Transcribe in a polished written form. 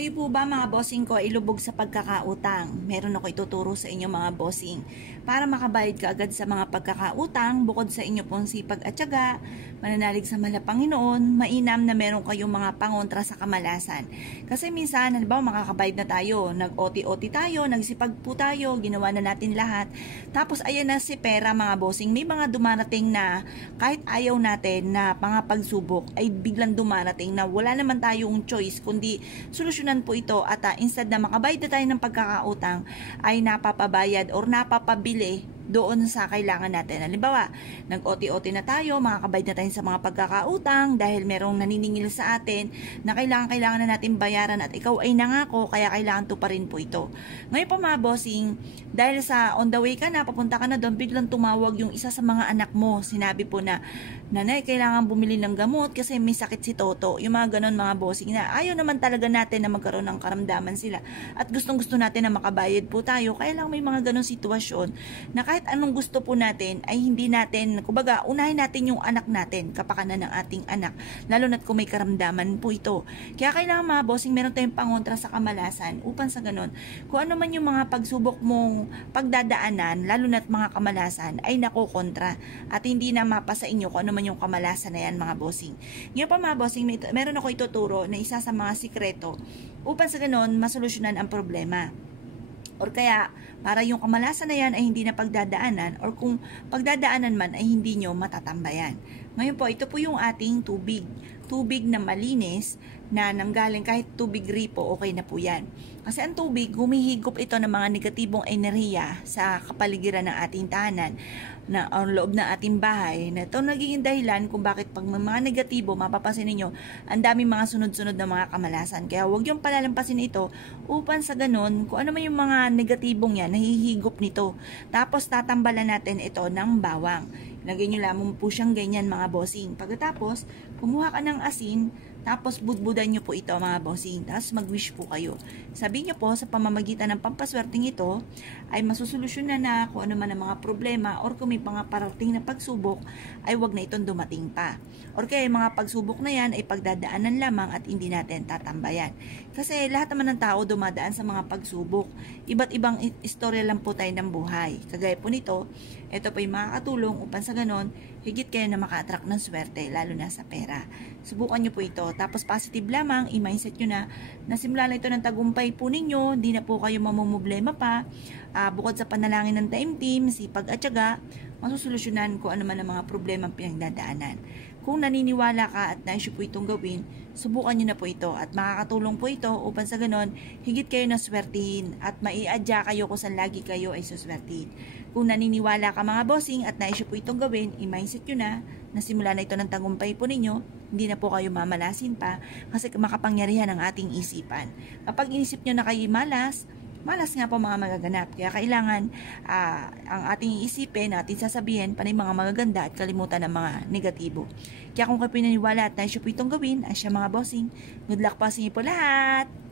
Kayo po ba mga bossing ko ay lubog sa pagkakautang? Meron ako ituturo sa inyo mga bossing. Para makabayad ka agad sa mga pagkakautang, bukod sa inyo pong sipag at tiyaga, mananalig sa Panginoon, mainam na meron kayong mga pangontra sa kamalasan. Kasi minsan, halimbawa makakabayad na tayo, nag-OT-OT tayo, nagsipag po tayo, ginawa na natin lahat. Tapos ayan na si pera mga bossing, may mga dumarating na kahit ayaw natin na mga pagsubok ay biglang dumarating na wala naman tayong choice kundi solusyonan po ito at instead na makabayad na tayo ng pagkakautang ay napapabayad or napapabili doon sa kailangan natin. Halimbawa, nag-OT-OT na tayo, makakabayad na tayo sa mga pagkakautang dahil merong naniningil sa atin na kailangan na natin bayaran at ikaw ay nangako kaya kailangan to pa rin po ito. Ngayon po mga bossing, dahil sa on the way ka na, papunta ka na doon, biglang tumawag yung isa sa mga anak mo. Sinabi po na, nanay, kailangan bumili ng gamot kasi may sakit si Toto. Yung mga ganon mga bossing na ayaw naman talaga natin na magkaroon ng karamdaman sila at gustong-gusto natin na makabayad po tayo. Kaya lang may mga ganon sitwasyon na kahit anong gusto po natin ay hindi natin, kumbaga, unahin natin yung anak natin, kapakanan ng ating anak, lalo na't kung may karamdaman po ito. Kaya kailangan mga bossing, meron tayong pangontra sa kamalasan upang sa ganon, kung ano man yung mga pagsubok mong pagdadaanan, lalo na't mga kamalasan, ay nakokontra at hindi na mapa sa inyo kung ano man yung kamalasan na yan mga bossing. Ngayon pa mga bossing, meron ako ituturo na isa sa mga sikreto upang sa ganon, masolusyonan ang problema. Or kaya, para yung kamalasan na yan ay hindi na pagdadaanan or kung pagdadaanan man ay hindi nyo matatambayan. Ngayon po, ito po yung ating tubig. Tubig na malinis na nanggaling kahit tubig ripo, okay na po yan. Kasi ang tubig, humihigop ito ng mga negatibong enerhiya sa kapaligiran ng ating tahanan na ang loob ng ating bahay na ito nagiging dahilan kung bakit pag mga negatibo, mapapansin ninyo, ang daming mga sunod-sunod na mga kamalasan. Kaya huwag yung palalampasin ito upang sa ganun, kung ano man yung mga negatibong yan, nahihigop nito. Tapos tatambalan natin ito ng bawang. Lagay nyo lamang po siyang ganyan mga bossing. Pagkatapos, kumuha ka ng asin, tapos budbudan nyo po ito mga bossing. Tapos mag-wish po kayo. Sabi nyo po sa pamamagitan ng pampaswerteng ito ay masusolusyonan na kung ano man ang mga problema or kung may mga parating na pagsubok ay wag na itong dumating pa. Or kaya mga pagsubok na yan ay pagdadaanan lamang at hindi natin tatambayan. Kasi lahat naman ng tao dumadaan sa mga pagsubok. Iba't ibang istorya lang po tayo ng buhay. Kagaya po nito, ito po yung makakatulong upang sa ganon, higit kayo na maka-attract ng swerte, lalo na sa pera. Subukan nyo po ito. Tapos positive lamang, i-mindset nyo na simula na ito ng tagumpay po ninyo, hindi na po kayo mamumblema pa. Bukod sa panalangin ng time team, sipag at tiyaga, masusolusyonan kung ano man ang mga problema pinagdadaanan. Kung naniniwala ka at naisip po itong gawin, subukan nyo na po ito at makakatulong po ito upang sa ganon, higit kayo na swertihin at maiadya kayo kung saan lagi kayo ay suswertihin. Kung naniniwala ka mga bossing at naisip po itong gawin, i-mindset nyo na simula na ito ng tagumpay po ninyo, hindi na po kayo mamalasin pa kasi makapangyarihan ang ating isipan. Kapag inisip nyo na kayo malas nga po mga magaganap. Kaya kailangan ang ating isipin, ating sasabihin, panay mga magaganda at kalimutan ng mga negatibo. Kaya kung kayo pinaniwala at naisip po itong gawin, ay siya mga bossing, good luck po sa inyo po lahat!